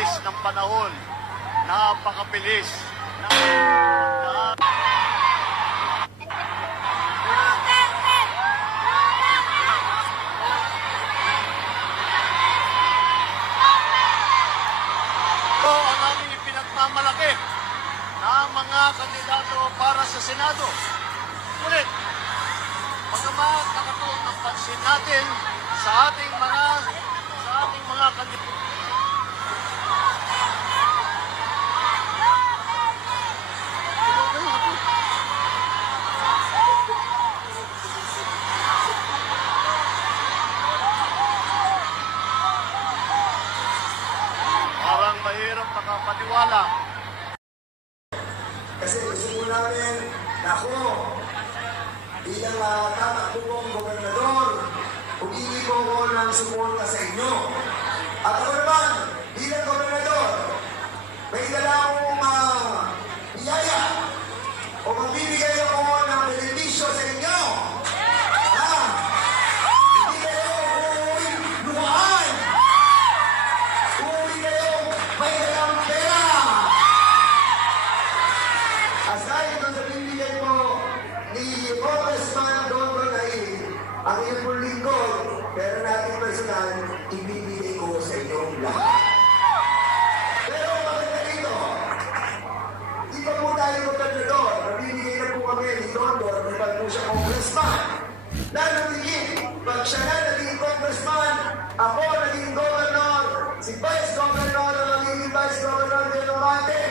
bilis ng panahon. Napakabilis. Ito ang aming ipinagmamalaki na mga kandidato para sa Senado. Ngunit, bagamat nakatuon ang pansin natin sa ating mga kandidato. Parang mahirap makapaniwala. Kasi gusto po namin na ako, bilang tatakbo kong gobernador, humingi po ako ng suporta sa inyo. At ako naman, bilang gobernador, may dala akong biyaya o magbibigay ako ng benepisyo sa inyo. Hindi kayo uuwi luhaan. Uuwi kayo may dalang pera. Aside doon sa bibigay po ni Congressman Don Ronay, ang iyong pong lingkod, pero natin personal, ibibigay ko sa inyong lahat. Pero maganda dito, di pa po tayo gobernador, nabibigay na po kami ni Don Don, kapag po siya congressman. Nanamigit, pag siya na naging congressman, ako naging governor, si Vice Governor, naging Vice Governor de Novate,